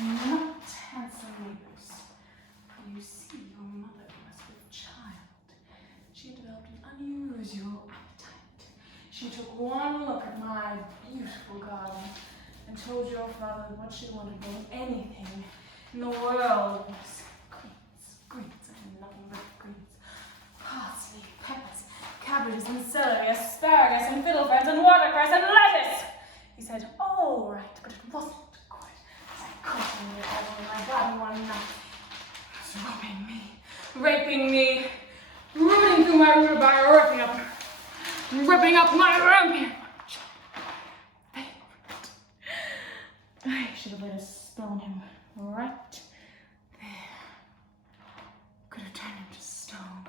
not handsome neighbors. You see, your mother was with child. She developed an unusual appetite. She took one look at my beautiful garden and told your father that what she wanted more than anything in the world was greens, and nothing but greens. Parsley, peppers, cabbages and celery, asparagus and fiddlefangs and watercress and lettuce. He said, all right, but it wasn't quite as I questioned it over in my garden one night. He was robbing me, raping me, rooting through my rhubarb, ripping up my rampion. I should have let a spell on him right there. Could have turned him to stone.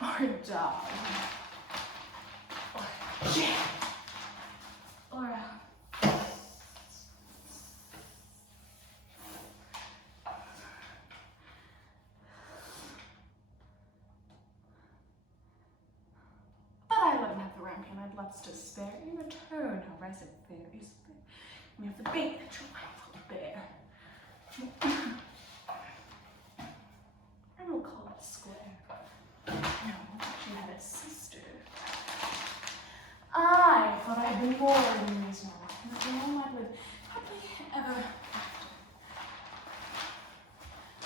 Or a dog. Or a jet. Or a... But I let him have the rampion. I'd lots to spare. In return, however, I said fair is fair. We have the bait that your wife will bear. And we'll call it square. No, she had a sister. I thought I had been more than reasonable, and that we all might live happily ever after.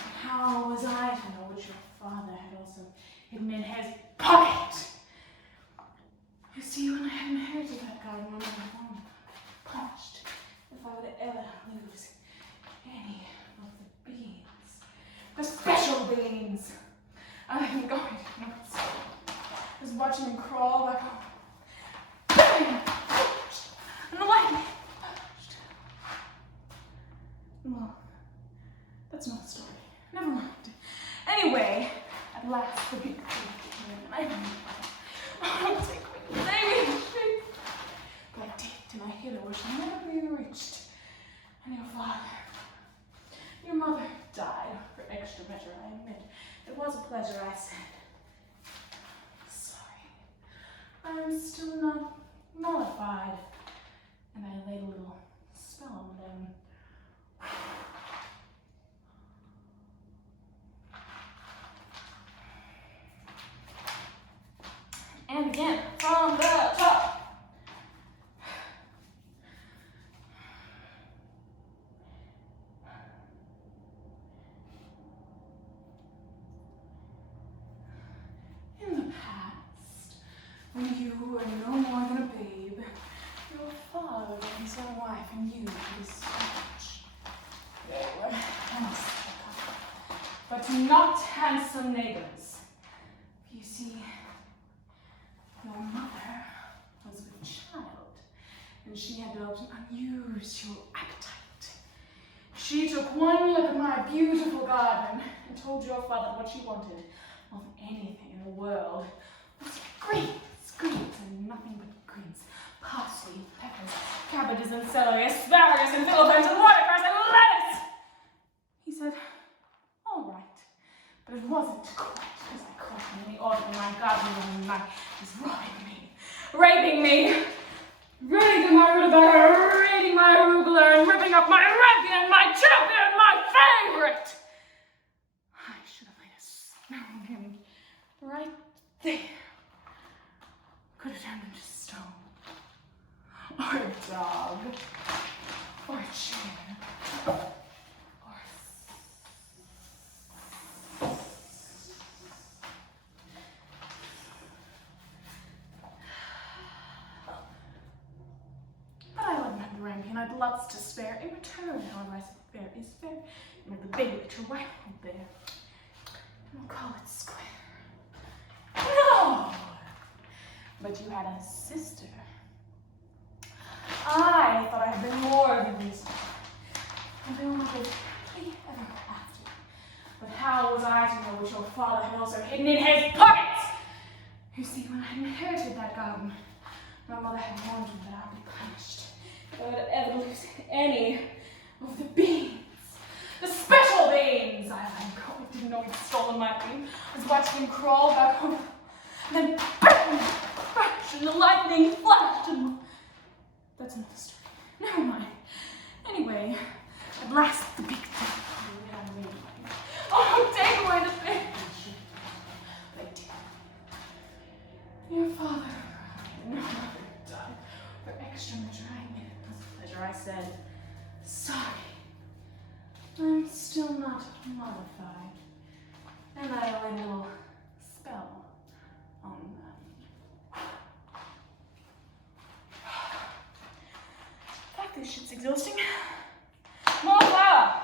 And how was I to know what your father had also hidden in his pocket? You see, when I had inherited that garden, I was punished if I would ever lose any of the beans. The special beans! I am going to notice. I was watching him crawl back home. Bang! And the lightning flashed. Well, that's not the story. Never mind. Anyway, at last the big thief came and I didn't take me, baby, but I did, and I hid her where she'll never be reached. And your father, your mother died for extra measure, I admit. It was a pleasure, I said. Sorry. I'm still not nullified. And I laid a little spell on them. And again, from the top. In the past, when you were no more than a babe, your father and his own wife and you were such. They were handsome couple, but not handsome neighbors. You see, your mother was with child, and she had developed an unusual appetite. She took one look at my beautiful garden and told your father what she wanted more than anything in the world was greens, and nothing but greens. Parsley, peppers, cabbages and celery, asparagus and fiddlefangs and watercress and lettuce. He said, all right, but it wasn't quite as I questioned in the autumn in my garden one night. He was robbing me, raping me, rooting through my rhubarb, raiding my arugula, and ripping up my rampion, my champion, my favorite. I should have laid a spell on him right there. Could have turned him to stone, or a dog, or a chair, or But I let him have the rampion. I'd lots to spare. In return, however, I said fair is fair. And with the baby that your wife will bear. And we'll call it square. No! But you had a sister. I thought I had been more than reasonable. And they were not happily ever after. But how was I to know what your father had also hidden in his pockets? You see, when I inherited that garden, my mother had warned me that I would be punished if I would ever lose any of the beans. The special beans! I didn't know he'd stolen my bean. I was watching him crawl back home. And then bang! Crash! And the lightning flashed and... That's another story. Never mind. Anyway, blast the big thing. Oh, take away the thing. They did. Your father and your mother died for extra trying it. As a pleasure, I said, sorry. I'm still not mollified. And I lay a little spell on them. Fuck, this shit's exhausting. More flour!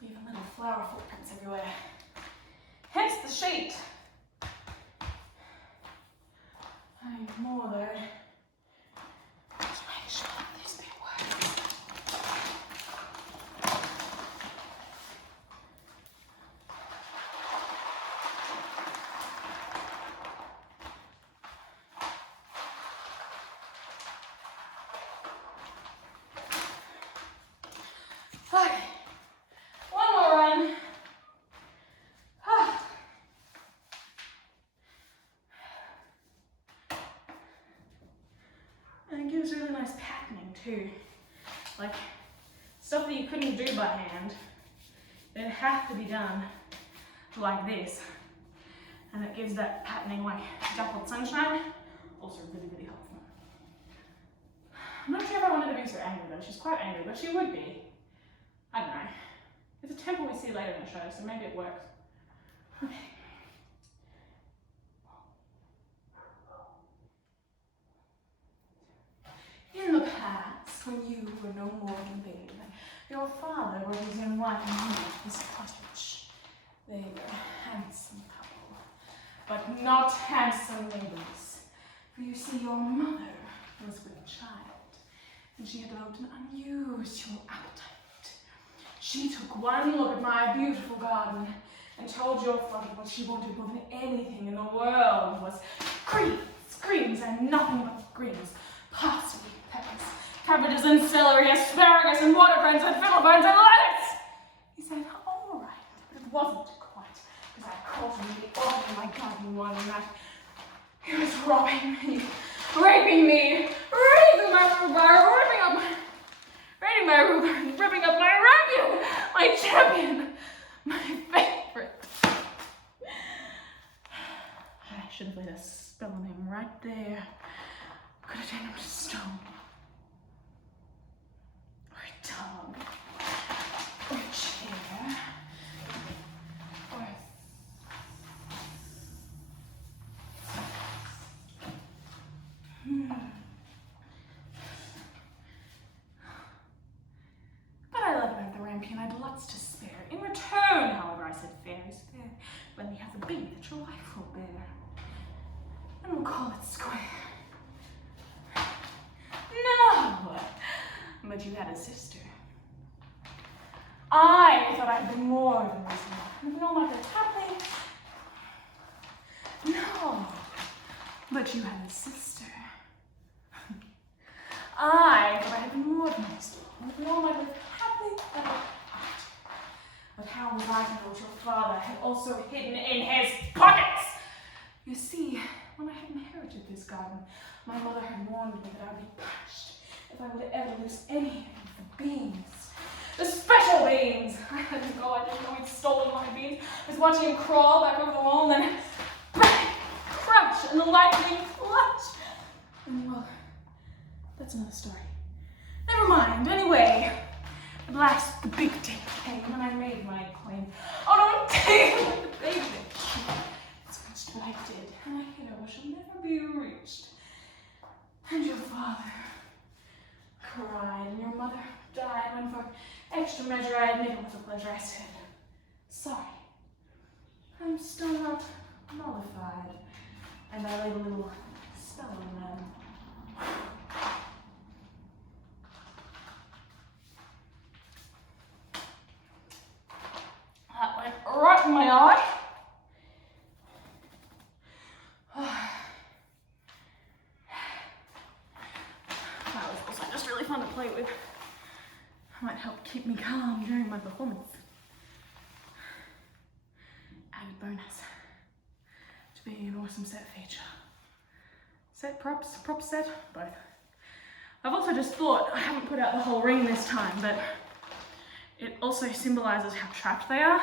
Leaving little flour footprints everywhere. Hence the sheet. I need more though. To make sure this bit works. Okay. One more run. And it gives really nice patterning too. Like stuff that you couldn't do by hand. It have to be done like this. And it gives that patterning like dappled sunshine. Also really, really helpful. I'm not sure if I wanted to be so angry though. She's quite angry, but she would be. I don't know. It's a temple we see later in the show, so maybe it works. Okay. In the past, when you were no more than a babe, your father brought his young wife and you to this cottage. They were a handsome couple, but not handsome neighbors. For you see, your mother was with child, and she had developed an unusual appetite. She took one look at my beautiful garden and told your father what she wanted more than anything in the world was greens, and nothing but greens. Parsley, peppers, cabbages and celery, asparagus and watercress and fiddle bones and lettuce. He said, all right, but it wasn't quite, because I caught him in the autumn in my garden one night. He was robbing me, raping me, ripping up my rapier, my champion, my favorite. I should have laid a spell on him right there. Could have turned him to stone. Or a dog. Or a chair. Or a... But I love about the rampion. I'd lots to spare. In return, however, I said fair is fair. Let me have the baby that your wife will bear. And we'll call it square. No! But you had a sister. I thought I had been more than reasonable. And we all might have happily. No! But you had a sister. I thought I had been more than reasonable. And we all might have happily ever after. But how was I to know what your father had also hidden in his pockets? You see, when I had inherited this garden, my mother had warned me that I would be punished if I were to ever lose any of the beans. The special beans! I didn't know he'd stolen my beans. I was watching him crawl back over the wall and then bang! Crunch! And the lightning flash! And well, that's another story. Never mind, anyway. At last the big day came and I made my claim. Oh, don't take it like the baby. It's reached what I did, and I hid her where she'll never be reached. And your father cried, and your mother died when for extra measure I admitted with a pleasure I said, sorry, I'm still not mollified. And I laid a little spell on them. That went right in my eye. That was also just really fun to play with. Might help keep me calm during my performance. Added bonus. you or some set feature. Set props, prop set, both. I've also just thought, I haven't put out the whole ring this time, but it also symbolises how trapped they are.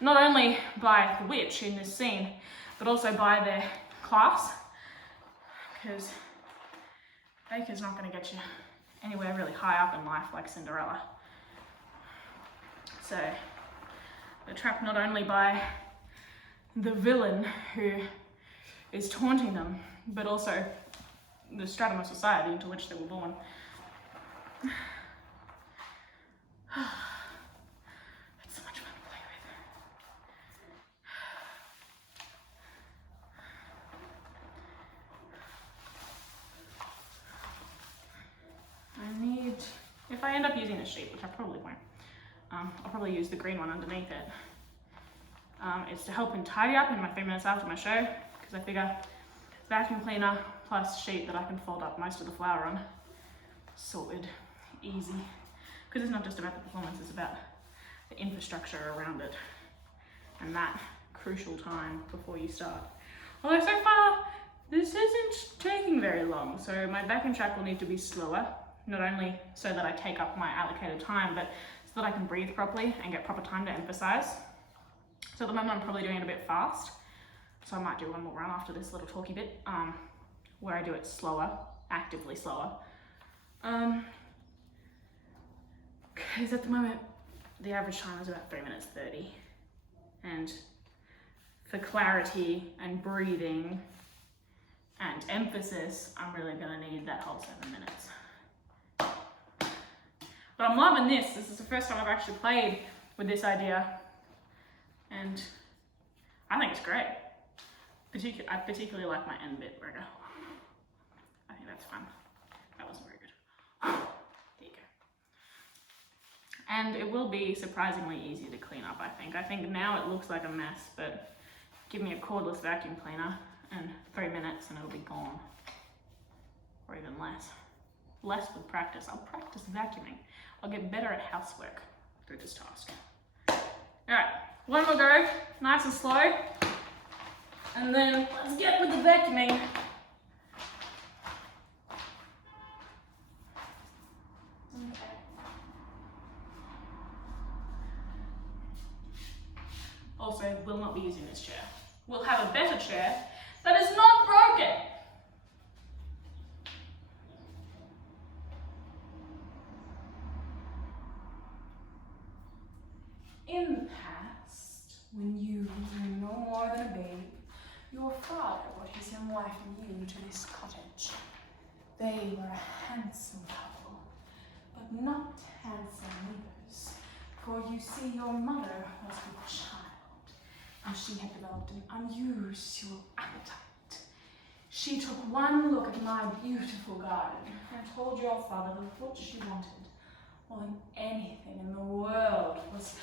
Not only by the witch in this scene, but also by their class. Because Baker's not going to get you anywhere really high up in life like Cinderella. So they're trapped not only by the villain who is taunting them, but also the stratum of society into which they were born. It's so much fun to play with. If I end up using a sheet, which I probably won't, I'll probably use the green one underneath it. It's to help and tidy up in my 3 minutes after my show, because I figure vacuum cleaner plus sheet that I can fold up most of the flour on. Sorted, easy. Because it's not just about the performance, it's about the infrastructure around it. And that crucial time before you start. Although so far, this isn't taking very long, so my backing track will need to be slower. Not only so that I take up my allocated time, but so that I can breathe properly and get proper time to emphasize. So at the moment I'm probably doing it a bit fast. So I might do one more run after this little talky bit, where I do it slower, actively slower. Because at the moment, the average time is about 3 minutes 30. And for clarity and breathing and emphasis, I'm really gonna need that whole 7 minutes. But I'm loving this. This is the first time I've actually played with this idea. And I think it's great. I particularly like my end bit where I go. I think that's fun. That wasn't very good. There you go. And it will be surprisingly easy to clean up, I think. I think now it looks like a mess, but give me a cordless vacuum cleaner and 3 minutes and it'll be gone. Or even less. Less with practice. I'll practice vacuuming. I'll get better at housework through this task. Alright, one more go, nice and slow. And then let's get with the vacuuming. Okay. Also, we'll not be using this chair. We'll have a better chair that is not broken. In the past, when you were no more than a babe, your father brought his young wife and you to this cottage. They were a handsome couple, but not handsome leaders. For you see, your mother was with child, and she had developed an unusual appetite. She took one look at my beautiful garden and told your father that what she wanted more than anything in the world was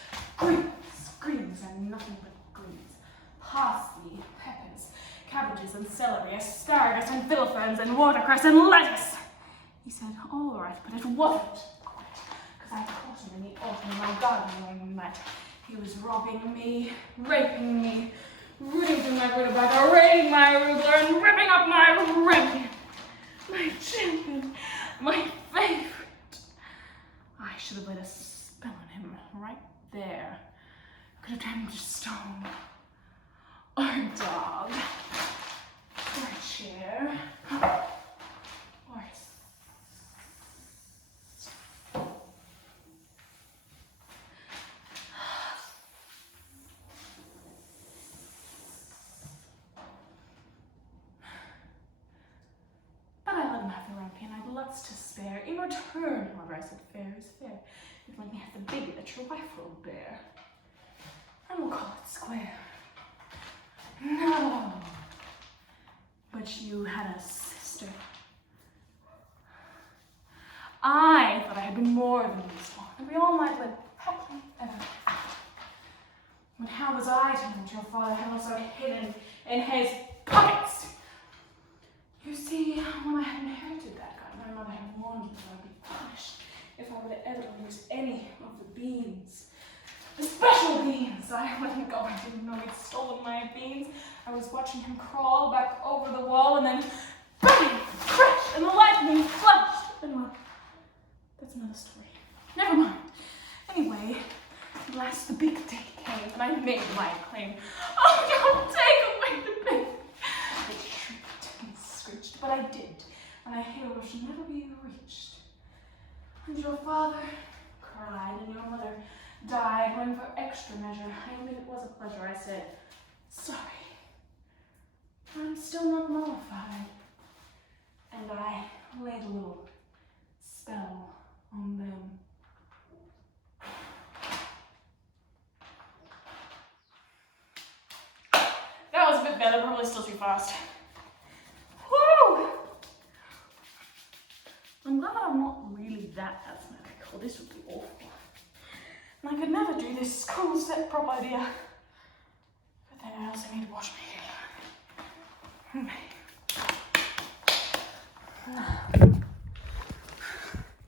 greens and nothing but greens. Parsley, peppers, cabbages and celery, asparagus and philopherns and watercress and lettuce. He said, all right, but it wasn't quite, because I caught him in the autumn in my garden when we met. He was robbing me, raping me, rooting through my rutabaga, raiding my arugula, and ripping up my rib. My champion, my favorite. I should have laid a spell on him right there. Could have turned him to stone, or a dog, or a chair, or a But I let him have the rump, and I'd lots to spare. In return, however, I said, fair is fair. You'd let me have the baby that your wife will bear. And we'll call it square. No. But you had a sister. I thought I had been more than useful, and we all might live happily ever after. But how was I to know that your father had also hidden in his pockets? You see, when I had inherited that gun, my mother had warned me that I would be punished if I were to ever use any of the beans. The special beans I let him go. I didn't know he'd stolen my beans. I was watching him crawl back over the wall and then bang! Crash! And the lightning flashed. And well, that's another story. Never mind. Anyway, at last the big day came and I made my claim. Oh, don't take away the baby. I shrieked and screeched, but I did. And I halo should never be reached. And your father cried and your mother died when for extra measure I admit it was a pleasure. I said, sorry, I'm still not mollified. And I laid a little spell on them. That was a bit better, probably still too fast. Woo! I'm glad that I'm not really that asthmatic, or this would be awful. And I could never do this cool step prop idea. But then I also need to wash my hair.